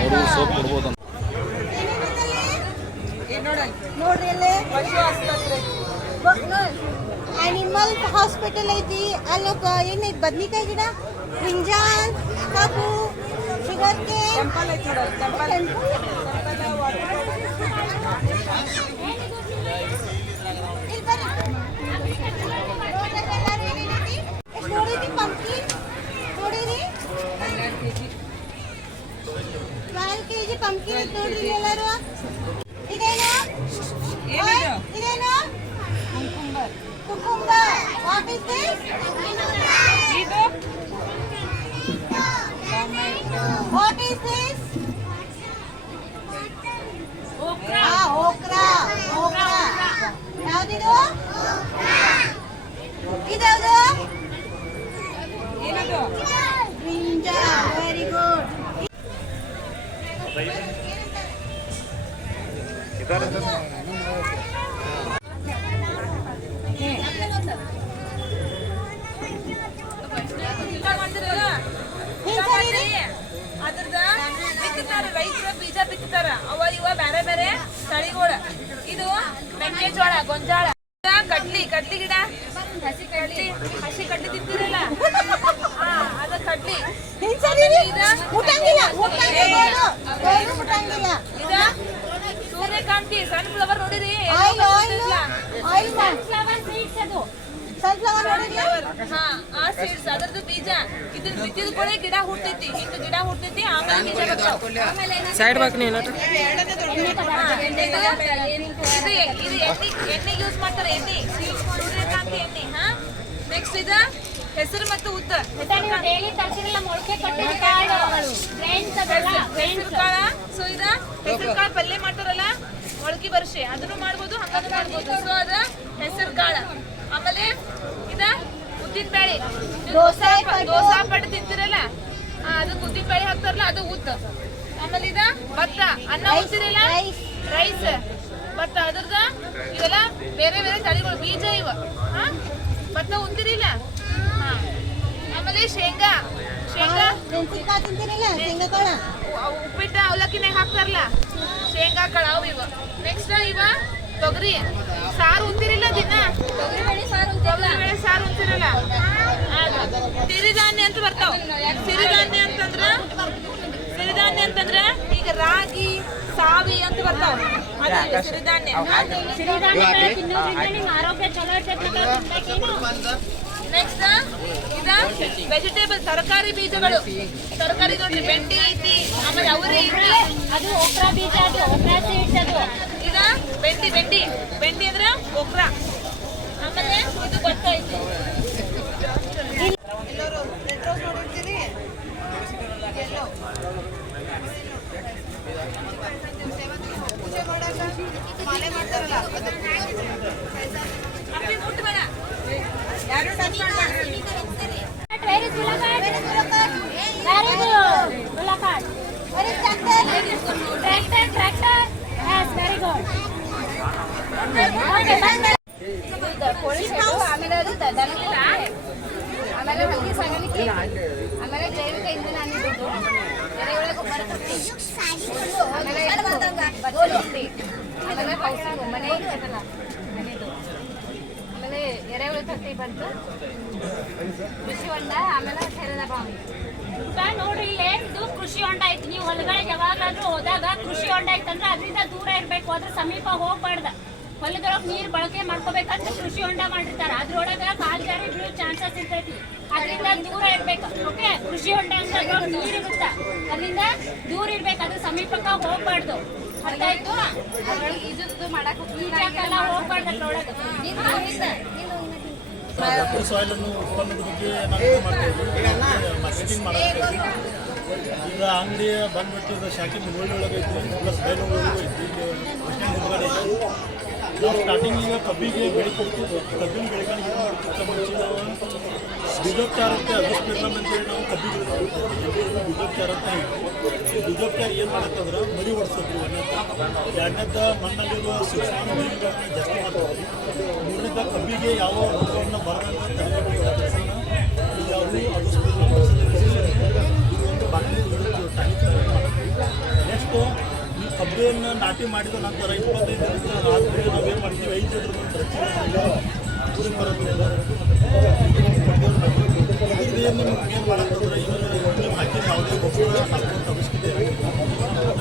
ಅವರು ಸೋಪ್ ಕೊಡ್ಬೋದು ಅಂತ ನೋಡ್ರಿ ಅಲ್ಲಿ ಪಶು ಆಸ್ಪತ್ರೆ ಅನಿಮಲ್ ಹಾಸ್ಪಿಟಲ್ ಐತಿ. ಅಲ್ಲಿ ಏನೈತಿ ಬದ್ನಿಕಾಯಿ ಗಿಡ, ಬ್ರಿಂಜಾಲ್, ಕಬ್ಬು, ಶುಗರ್ ಕೇನ್, ಟೆಂಪಲ್ ಐತಿ ನೋಡ್ರಿ. ಟೆಂಪಲ್ ನೋಡಿರಿ ಪಂಪ್ಕಿನ್ ನೋಡಿರಿ 12 kg ಪಂಪ್ಕಿನ್ ನೋಡ್ರಿ ಎಲ್ಲರೂ. ಇದೇನು ಕುಕುಂಬರ್. What is this? ಇದು what is this? Okra. Okra ಯಾವ್ದಿದು? ಇದ್ಯಾವುದು? ಏನದು? ಬ್ರಿಂಜಾಲ್. Very good. ರೈತರ ಬೀಜ ಬಿತ್ತಾರ. ಅವ ಇವ ಬೇರೆ ಬೇರೆ ತಳಿಗಳು. ಇದು ಮೆಕ್ಕೆಜೋಳ, ಗೊಂಜಾಳ, ಕಡ್ಲಿ ಗಿಡ, ಹಸಿ ಕಡ್ಲಿ ತಿಂತೀರಲ್ಲ ಅದ ಕಡ್ಲಿ. ಸೂರ್ಯಕಾಂತಿ, ಸನ್ಫ್ಲವರ್ ನೋಡಿರಿ. ಆ ಸೀಡ್ಸ್ ಅದರದ್ದು ಬೀಜ. ಇದನ್ನ ಬಿತ್ತಿದ ಕೂಡ ಗಿಡ ಹುಡ್ತೈತಿ. ಹಿಂಗ ಗಿಡ ಹುಡ್ತೈತಿ, ಆಮೇಲೆ ಬೀಜ ಬರ್ತಾವ. ಸೈಡ್ ಬಾಕ್ ನೀನು ಇದು ಎಣ್ಣೆ ಯೂಸ್ ಮಾಡ್ತಾರೆ. ಎಣ್ಣೆ ಸೂರ್ಯಕಾಂತಿ ಎಣ್ಣೆ. ನೆಕ್ಸ್ಟ್ ಇದ ಹೆಸರು ಮತ್ತು ಉದ್ದ ಹೆಸರು ಕಾಳ. ಸೊ ಇದ ಹೆಸರು ಕಾಳು ಪಲ್ಯ ಮಾಡ್ತಾರಲ್ಲ, ಮೊಳಕೆ ಬರ್ಷೆ, ಅದನ್ನು ಮಾಡ್ಬೋದು, ಹಂಗಾದ್ರು ಮಾಡ್ಬೋದು. ಸೊ ಅದ ಹೆಸರು ಕಾಳ. ಆಮೇಲೆ ಇದ ಉದ್ದಿನ ಬೇಳೆ, ದೋಸಾ ಪಡ್ಡು ತಿಂತಿರಲ್ಲ, ಅದಕ್ಕೆ ಉದ್ದಿನ ಬೇಳೆ ಹಾಕ್ತಾರಲ್ಲ, ಅದು ಉದ್ದ. ಆಮೇಲೆ ಇದ ಭತ್ತ, ಅನ್ನ ಉದ್ದಿರಲ್ಲ, ರೈಸ್, ಭತ್ತ ಅದ್ರದ. ಇವೆಲ್ಲ ಬೇರೆ ಬೇರೆ ತಳಿಗಳು, ಬೀಜ ಇವ. ಭತ್ತ ಉದ್ದಿರಿಲ್ಲ. ಆಮೇಲೆ ಶೇಂಗಾ ಉಪ್ಪಿಟ್ಟ ಅವಲಕ್ಕಿನಾಗ ಹಾಕ್ತಾರಲ್ಲ, ಶೇಂಗಾ ಕಾಳ ಅವು ಇವ. ನೆಕ್ಸ್ಟ್ ಇವ ತೊಗರಿ ಸಾರು ಉಂತಿರಿಲ್ಲ, ದಿನ ತೊಗರಿ ಬೇಳೆ ಸಾರು ಉಂತಿರಲ್ಲ. ಸಿರಿಧಾನ್ಯ ಅಂತ ಬರ್ತಾವ. ಸಿರಿಧಾನ್ಯ ಅಂತಂದ್ರ ಈಗ ರಾಗಿ, ಸಾವಿ ಅಂತ ಬರ್ತಾವ. ಅದು ಸಿರಿಧಾನ್ಯ. ನೆಕ್ಸ್ಟ್ ಇದ ವೆಜಿಟೇಬಲ್, ತರಕಾರಿ ಬೀಜಗಳು. ತರಕಾರಿ ನೋಡ್ರಿ, ಬೆಂಡಿ ಐತಿ, ಆಮೇಲೆ ಅವರಿ ಐತಿ, ಅದು ಓಕ್ರಾ ಬೀಜ, ಅದು ಓಕ್ರಾ ಸೀಡ್ಸ್. ಅದು ಇದ ಬೆಂಡಿ ಅಂದ್ರ ಓಕ್ರಾ. ಆಮೇಲೆ ಇದು ಭತ್ತ ಐತಿ. ಯಾರು ಟಚ್ ಮಾಡ್ತಾರೆ? ಆಮೇಲೆ ಅದು ದನಗಳ, ಆಮೇಲೆ ಹಂದಿ ಸಾಗಾಣಿಕೆ, ಆಮೇಲೆ ಜೈವಿಕ ಇಂಧನ ಅನ್ನೋದು, ಎರೆಹುಳ ಗೊಬ್ಬರ ತಟ್ಟಿ, ಆಮೇಲೆ ಬತ್ತಿ, ಆಮೇಲೆ ಪೌಷ್ಟಿಕ ಮನೆ ಇರ್ತದಲ್ಲ ಮನೆದು, ಆಮೇಲೆ ಎರೆಹುಳ ತಟ್ಟಿ ಬಂತು, ಕೃಷಿ ಹೊಂಡ, ಆಮೇಲೆ ಸೇರದ ಬಾವಿ. ನೋಡ್ರಿ ಇಲ್ಲೇ ಇದು ಕೃಷಿ ಹೊಂಡ ಐತಿ. ನೀವು ಹೊಲಗಳಿಗೆ ಯಾವಾಗಾದ್ರೂ ಹೋದಾಗ ಕೃಷಿ ಹೊಂಡ ಐತಂದ್ರೆ ಅದರಿಂದ ದೂರ ಇರ್ಬೇಕು, ಅದ್ರ ಸಮೀಪ ಹೋಗ್ಬಾರ್ದ. ಹೊಲದೊಳಗೆ ನೀರು ಬಳಕೆ ಮಾಡ್ಕೋಬೇಕಂತ ಕೃಷಿ ಹೊಂಡ ಮಾಡಿರ್ತಾರ. ಅದ್ರೊಳಗ ಕಾಲ್ ಜಾರಿ ಬೀಳೋ ಚಾನ್ಸಸ್ ಇರ್ತೈತಿ. ಅದರಿಂದ ದೂರ ಇರ್ಬೇಕು. ಓಕೆ, ಕೃಷಿ ಹೊಂಡ ಅಂತ ನೀರು ಇರುತ್ತ, ಅದರಿಂದ ದೂರ ಇರ್ಬೇಕು, ಅದ್ರ ಸಮೀಪಕ್ಕೆ ಹೋಗ್ಬಾರ್ದು. ಅರ್ಥ ಆಯ್ತು? ಇದು ಮಾಡಕ್ ಈಜಾಕೆಲ್ಲ ಹೋಗ್ಬಾರ್ದು ಅದ್ರೊಳಗೆ. ಡಾಕ್ಟರ್ ಸಾಯಿಲ್ ಅನ್ನು ಉತ್ಪನ್ನದ ಬಗ್ಗೆ ನಾವು ಮಾರ್ಕೆಟಿಂಗ್ ಮಾಡಬೇಕು. ಈಗ ಅಂಗಡಿ ಬಂದ್ಬಿಟ್ಟು ಶಾಖೆ ಮುಳುವಳ್ಳಿ ಒಳಗೆ ಐತಿ, ಪ್ಲಸ್ ಬೈಲೊಳಗೂ ಐತಿ, ಮುಂದ್ಗಡೆ ಐತಿ. ನಾವು ಸ್ಟಾರ್ಟಿಂಗ್ ಈಗ ಕಬ್ಬಿಗೆ ಬೆಳೆ ಕೊಡ್ತೀವಿ. ಕಬ್ಬಿನ ಬೆಳೆಗಳಿಗೆ ಏನು ಮಾಡ್ತೀವಿ ಮುಂಚೆ ನಾವು ಬೀಜೋಪಚಾರ ಅಂತ ಅಗಸ್ಪಿರ್ಲಮ್ ಅಂತೇಳಿ ನಾವು ಕಬ್ಬಿಗೆ ಬೀಜೋಪಚಾರ ಅಂತ ಹೇಳ್ತೀವಿ. ಬೀಜೋಪಚಾರ ಏನು ಮಾಡತ್ತಂದ್ರೆ ಮರಿ ಹೊಡ್ಸೋದ್ರಿ. ಎರಡನೇದ ಮಣ್ಣಲ್ಲಿರುವ ಸೂಕ್ಷ್ಮ ನೀರುಗಳನ್ನ ಜಾಸ್ತಿ ಮಾಡ್ತೀವಿ. ಮೂರನೇದ ಕಬ್ಬಿಗೆ ಯಾವ ರೋಗವನ್ನು ಬರದಂತ ತಡೆಗಟ್ಟುವ ಕೆಲಸನ ಯಾವುದೇ ಅಗಸ್ಪಿರ್ಲಮ್ ಇದು ಒಂದು ಬಾಕಿ ನಾಟಿ ಮಾಡಿದ ನಂತರ 25 ದಿನದ ಆದ್ಮೇಲೆ ನಾವೇನು ಮಾಡ್ತೀವಿ 5 ದಿನದ ಊರಿಗೆ ಬರೋದ್ರಿಂದ ಇದ್ರದ್ದು ಏನು ನಿಮ್ಗೆ ಏನು ಮಾಡೋದಂದ್ರೆ ಈಗ ನೀವು ಹಾಕಿದ ಯಾವುದೇ ಗೊಬ್ಬರ ಹಾಕುವಂಥ ಅವಶ್ಯಕತೆ ಇರೋದಿಲ್ಲ.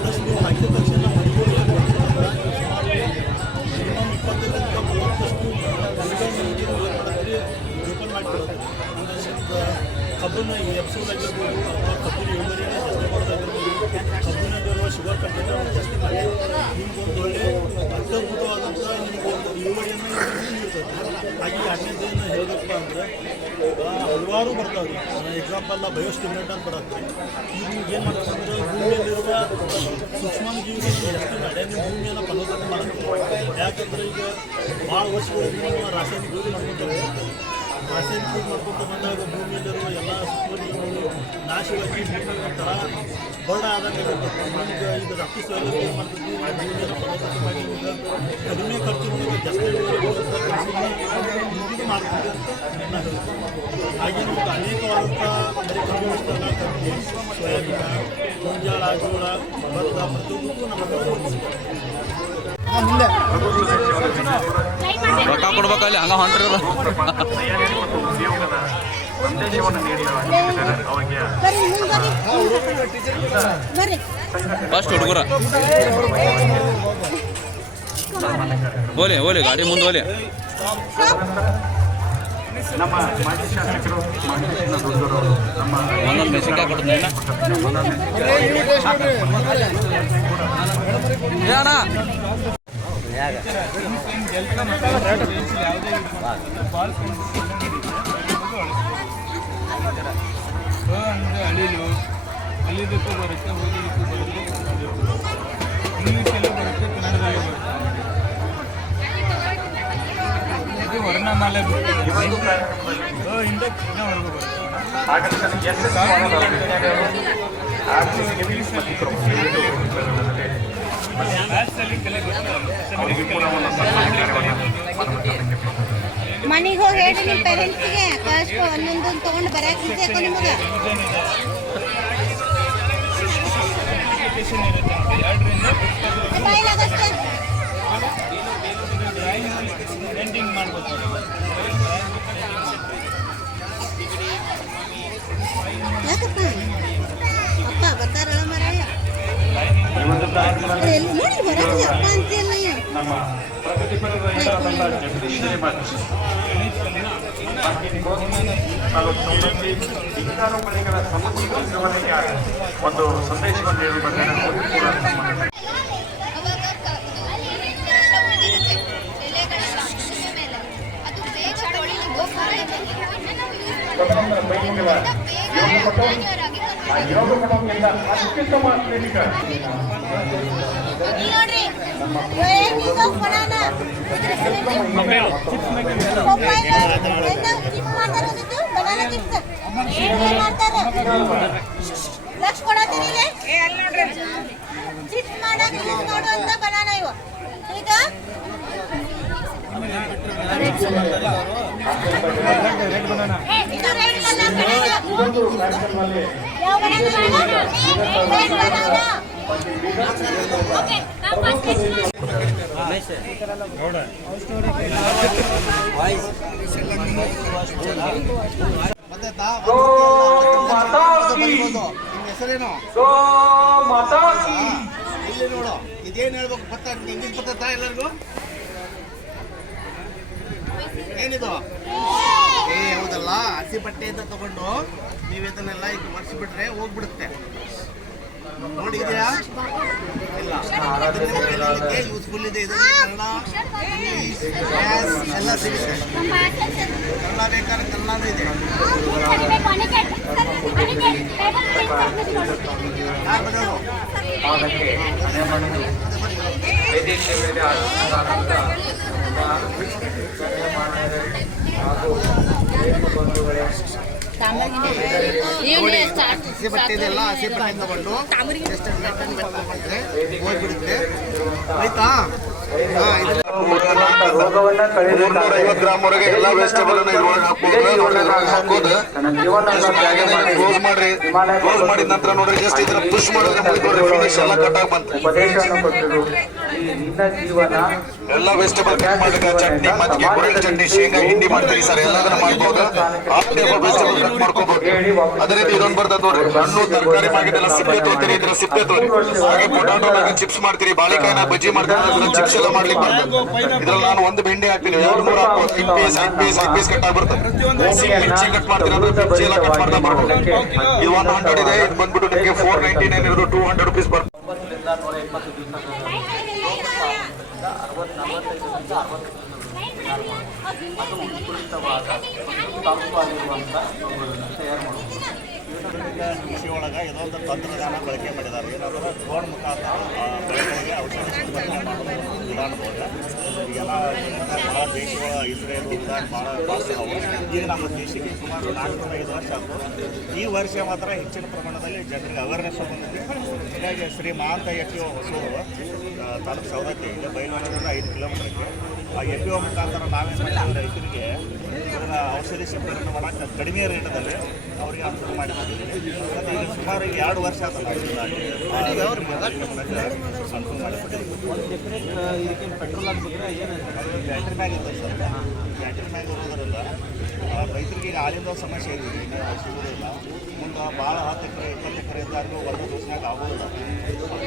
ಪ್ಲಸ್ ನೀವು ಹಾಕಿದ ತಕ್ಷಣ ಮರಿಗಳು ಏನು ಮಾಡ್ತಾರೆ ಮಿನಿಮಮ್ 25ರಿಂದ 30 ಓಪನ್ ಮಾಡಿಕೊಳ್ಳೋದು. ಕಬ್ಬನ್ನು ಎಪ್ಸೋದಾಗಿರ್ಬೋದು ಅಥವಾ ಕಬ್ಬಿನ ಇಳುವರಿಯನ್ನು ಜಾಸ್ತಿ ಮಾಡೋದಾಗಿರ್ಬೋದು, ಕಬ್ಬಿನಲ್ಲಿರುವ ಶುಗರ್ ಕಂಟೆಂಟ್ ಜಾಸ್ತಿ ಮಾಡಿ ನಿಮ್ಗೊಂದು ಒಳ್ಳೆ ಅತ್ಯದ್ಭುತವಾದಂಥ ನಿಮಗೊಂದು ಇಳುವರಿಯನ್ನು ನೀಡ್ತದೆ. ಹಾಗೆ 15 ದಿನ ಹೇಳಬೇಕಪ್ಪ ಅಂದರೆ ಹಲವಾರು ಬರ್ತಾವೆ. ಎಕ್ಸಾಂಪಲ್ ಬಯೋಸ್ಟಿಮ್ಯುಲೇಟ್ ಅಂತ ಬರುತ್ತೆ. ಈಗ ನಿಮ್ಗೆ ಏನು ಮಾಡ್ತಾರೆ ಅಂದರೆ ಭೂಮಿಯಲ್ಲಿರುವ ಸೂಕ್ಷ್ಮಾಣು ಜೀವಿಗಳನ್ನು ಜಾಸ್ತಿ ಮಾಡಿ ನಿಮ್ಮ ಭೂಮಿಯನ್ನು ಫಲವತ್ತತೆ ಮಾಡುತ್ತೆ. ಯಾಕಂದರೆ ಈಗ ಭಾಳ ವರ್ಷಗಳಿಂದ ನಾವು ರಾಸಾಯನಿಕ ಯೂಸ್ ಮಾಡ್ಕೊತಾರೆ. ರಾಸಾಯನಿಕ ಯೂಸ್ ಮಾಡ್ಕೊತ ಬಂದಾಗ ಭೂಮಿಯಲ್ಲಿರುವ ಎಲ್ಲ ಸೂಕ್ಷ್ಮಜೀವಿಗಳು ನಾಶವಾಗಿ ಭೂಮಿ ಒಂಥರ ಬರ್ಡ ಆದಂಗೆ ಇರುತ್ತೆ. ನಮ್ಗೆ ಈಗ ರಫ್ತು ಸೌಲಭ್ಯ ಏನು ಮಾಡ್ತೀವಿ ಭೂಮಿಯನ್ನು ಫಲವತ್ತತೆ ಮಾಡಿ ಈಗ ಕಡಿಮೆ ಖರ್ಚಿನೊಳಗೆ ಜಾಸ್ತಿ ಇದು ಮಾಡ್ತೀವಿ ಅಂತ ನಾನು ಹೇಳ್ತೀನಿ. ಹಾಗೆ ನಮ್ಗೆ ಅನೇಕವಾದಂಥ ಬರೀ ಕಬ್ಬು ಅಷ್ಟಲ್ಲ, ಕಬ್ಬು, ಸೋಯಾಬೀನ, ಗೋಂಜಾಳ, ಜೋಳ, ಭತ್ತ ಪ್ರತಿಯೊಂದಕ್ಕೂ ನಮ್ಮ ರೊಕ್ಕ ಕೊಡ್ಬೇಕಲ್ಲಿ ಹಂಗ ಹೊಂಟ್ರಲ್ಲ. ಫಸ್ಟ್ ಹುಡುಗರ ಓಲೆ ಓಲೆ ಗಾಡಿ ಮುಂದೆ ಓಲೆ. ನಮ್ಮ ಮಾಜಿ ಶಾಸಕರು ಒಂದೊಂದು ಮೆಣಸಿನ್ಕಾಯಿ ಕೊಡ್ತೀನಿ ಅಣ್ಣ. ಅಳಿಲು ಅಳಿದಕ್ಕೂ ಬರುತ್ತೆ, ಓದಲಿಕ್ಕೂ ಬರುತ್ತೆ, ಇಂಗ್ಲೀಷಲ್ಲೂ ಬರುತ್ತೆ, ಕನ್ನಡದಲ್ಲೂ ಬರುತ್ತೆ. ಇದು ವರ್ಣಮಾಲೆ ಹಿಂದೆ ಹೊರಗೂ ಬರುತ್ತೆ. ಮನೆಗೆ ಹೋಗಿ ಹೇಳಿ ನಿಮ್ಮ ಪೇರೆಂಟ್ಸ್ಗೆ ಕಳಿಸ್ಕೊ, ಒಂದೊಂದೊಂದು ತೊಗೊಂಡು ಬರಕ್ಕೆ ಯಾಕೋ ನಿಮಗೆ ಬಾಯಿಲಾಗಷ್ಟೇ ಪೇಂಟಿಂಗ್ ಮಾಡ್ಬೋದು. ಯಾಕಪ್ಪ ಅಪ್ಪ ಬರ್ತಾರಲ್ಲ ಮರಾಯ ಎಲ್ಲಿ ನೋಡಿ ಬರಕ್ಕೆ ಅಪ್ಪ ಅಂತೀಯಲ್ಲ. ನಮ್ಮ ಪ್ರಗತಿಪರ ವಿಜ್ಞಾನಗಳ ಸಮುದಾಯ ನಿರ್ವಹಣೆಯ ಒಂದು ಸಂದೇಶವನ್ನು ನೀಡಬೇಕಾದ ಯೋಗ ಪಟೋಕ್ಕಿಂತ ಅತ್ಯುತ್ತಮ ಕ್ಲಿನಿಕ್ ಲಕ್ಷ ಕೊಡತ್ತೀರಿ ಚಿಪ್ಸ್ ಮಾಡಕ್ಕೆ ಯೂಸ್ ಮಾಡುವಂತ ಬನಾನ ಇವು. ಈಗ ಇದು ರೇಟ್ ಯಾವ ಹೆಸರೇನು ಇಲ್ಲಿ ನೋಡು, ಇದೇನು ಹೇಳ್ಬೇಕು ಗೊತ್ತಾ? ಹೆಂಗಿನ ಗೊತ್ತಾ ಎಲ್ಲರಿಗೂ? ಏನಿದು? ಹೌದಲ್ಲ, ಹಸಿ ಬಟ್ಟೆಯಿಂದ ತಗೊಂಡು ನೀವು ಇದನ್ನೆಲ್ಲ ಇದು ಒರೆಸಿಬಿಟ್ರೆ ಹೋಗ್ಬಿಡುತ್ತೆ. ನೋಡಿದ್ಯಾ? ಇಲ್ಲ, ಯೂಸ್ಫುಲ್ ಇದೆ. ಇದರಲ್ಲಿ ಕನ್ನಡ, ಇಂಗ್ಲೀಷ್, ಮ್ಯಾಥ್ಸ್ ಎಲ್ಲ ಸಿಗುತ್ತೆ. ಕನ್ನಡ ಬೇಕಾದ್ರೆ ಕನ್ನಡ ಇದೆ. ಹಸಿ ಬಟ್ಟೆ ಇದೆಲ್ಲ, ಹಸಿ ಬಟ್ಟೆ ತಗೊಂಡು ಎಷ್ಟು ಬೆಟ್ಟಂದ್ರೆ ಹೋಗ್ಬಿಡುತ್ತೆ. ಆಯ್ತಾ? 450 ಗ್ರಾಮ್ ವರೆಗೆ ಎಲ್ಲ ವೆಜಿಟೇಬಲ್ ಹಾಕೋದು. ಕ್ಲೋಸ್ ಮಾಡ್ರಿ. ಕ್ಲೋಸ್ ಮಾಡಿದ ನಂತರ ನೋಡ್ರಿ, ಜಸ್ಟ್ ಇದನ್ನ ಪುಷ್ ಮಾಡಿದ್ರೆ ಫಿನಿಶ್ ಎಲ್ಲ ಕಟ್ ಆಗಿ ಬಂತು. ಎಲ್ಲ ವೆಜಿಟೇಬಲ್ ಕಟ್ ಮಾಡ್ಲಿಕ್ಕೆ ಚಟ್ನಿ ಮಜ್ಜಿಗೆ ಗುರೆಳ್ಳು ಚಟ್ನಿ ಶೇಂಗಾ ಹಿಂಡಿ ಮಾಡ್ತೀರಿ ಸರ್ ಎಲ್ಲದನ್ನ ಮಾಡ್ಬೋದು all type of vegetable cut ಮಾಡ್ಕೋಬಹುದು ಅದೇ ರೀತಿ ಇದೊಂದು ಬರ್ತದೆ ನೋಡ್ರಿ ಹಣ್ಣು ತರಕಾರಿ ಮಾಡಿದೆಲ್ಲ ಸಿಪ್ಪೆ ತೋತೀರಿ ಇದ್ರ ಸಿಪ್ಪೆ ತೋರಿ ಹಾಗೆ ಪೊಟಾಟೊ ಚಿಪ್ಸ್ ಮಾಡ್ತೀರಿ ಬಾಳೆಕಾಯಿನ ಬಜ್ಜಿ ಮಾಡ್ತೀರಿ ಚಿಪ್ಸ್ ಎಲ್ಲ ಮಾಡ್ಲಿಕ್ಕೆ ಬರ್ತದೆ ಇದ್ರಲ್ಲಿ ನಾನು ಒಂದು ಬೆಂಡೆ ಹಾಕ್ತೀನಿ 250 ಪೀಸ್ 5 ಪೀಸ್ ಕಟ್ ಆಗ್ಬಿಡ್ತದೆ ಮಿರ್ಚಿ ಕಟ್ ಮಾಡ್ತೀನಿ ಅಂದ್ರೆ ಮಿರ್ಚಿ ಎಲ್ಲ ಕಟ್ ಮಾಡ್ತಾ ಬರ್ಬೋದು ಇದು 100 ಇದೆ ಇದು ಬಂದ್ಬಿಟ್ಟು ನಿಮಗೆ 499 ಇರೋದು 200 ರುಪೀಸ್ ಬರ್ತದೆ ಕೃಷಿ ಒಳಗೆ ಇದೊಂದು ತಂತ್ರಜ್ಞಾನ ಬಳಕೆ ಮಾಡಿದ್ದಾರೆ ಏನಾದರೂ ಡ್ರೋನ್ ಮುಖಾಂತರ ಬೆಳೆಗಳಿಗೆ ಔಷಧಿ ಸಿಂಪಡಣೆ ಮಾಡೋದು ವಿಧಾನದೊಳಗೆ ಈಗೆಲ್ಲ ಭಾಳ ದೇಶಗಳ ಇಸ್ರೇಲ್ ವಿಧಾನ ಭಾಳ ಬಳಸ್ತಾವೆ ಈಗ ನಮ್ಮ ದೇಶಕ್ಕೆ ಸುಮಾರು 4-5 ವರ್ಷ ಆಗ್ತದೆ ಈ ವರ್ಷ ಮಾತ್ರ ಹೆಚ್ಚಿನ ಪ್ರಮಾಣದಲ್ಲಿ ಜನರಿಗೆ ಅವೇರ್ನೆಸ್ ಬಂದಿದೆ ಹೀಗಾಗಿ ಶ್ರೀಮಾಂತ FPO ಹೊಸೂರು ತಾಲೂಕು ಸೌದತ್ತಿ ಈಗ ಬೈಲಹೊಂಗಲದಿಂದ 5 ಕಿಲೋಮೀಟರ್ಗೆ ಆ FPO ಮುಖಾಂತರ ನಾವೇನು ಮಾಡಿದ್ದೀವಿ ರೈತರಿಗೆ ಇದನ್ನು ಔಷಧಿ ಸಿಂಪಡಣೆ ಮಾಡೋಕ್ಕೆ ಕಡಿಮೆ ರೇಟದಲ್ಲಿ ಅವರಿಗೆ ಅನುಕೂಲ ಮಾಡಿ ಬಂದಿದ್ದೀವಿ ಮತ್ತು ಈಗ ಸುಮಾರು 2 ವರ್ಷ ಆಗ್ತದೆ ಅನುಕೂಲ ಮಾಡಿಕೊಟ್ಟಿದ್ದೀವಿ ಪೆಟ್ರೋಲ್ ಹಾಕ್ಬಿಟ್ರೆ ಏನು ಬ್ಯಾಟ್ರಿ ಮ್ಯಾಗ ಇರ್ತದೆ ಸರ್ ಬ್ಯಾಟ್ರಿ ಮ್ಯಾಗ ಇರೋದ್ರಿಂದ ರೈತರಿಗೆ ಈಗ ಹಾಲಿಂದ ಸಮಸ್ಯೆ ಇದೆ ಈಗ ಸಿಗೋದಿಲ್ಲ ಮುಂದೆ ಭಾಳ 10 ಎಕರೆ 20 ಎಕರೆ ಇದ್ದಾಗೂ ಒಂದು ದಿವಸನಾಗ ಆಗೋದಿಲ್ಲ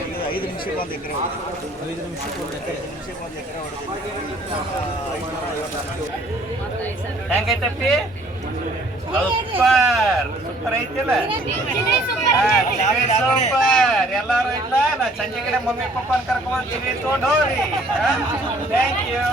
ಈಗ 5 ನಿಮಿಷಕ್ಕೆ ಒಂದು ಎಕರೆ 5 ನಿಮಿಷಕ್ಕೆ ಒಂದು ಎಕರೆ ಹೊಡೆದಿದೆ ಹೆಂಗೈತಪ್ಪಿ ಸೂಪರ್ ಸೂಪರ್ ಐತಿಲ್ಲ ಸೂಪರ್ ಎಲ್ಲಾರು ಇಲ್ಲ ನಾ ಸಂಜೆ ಕಡೆ ಮಮ್ಮಿ ಪಪ್ಪನ ಕರ್ಕೊಂಡು ಚಿರಿ ತೊಗೊಂಡು ಹೋಗ್ರಿ ಥ್ಯಾಂಕ್ ಯು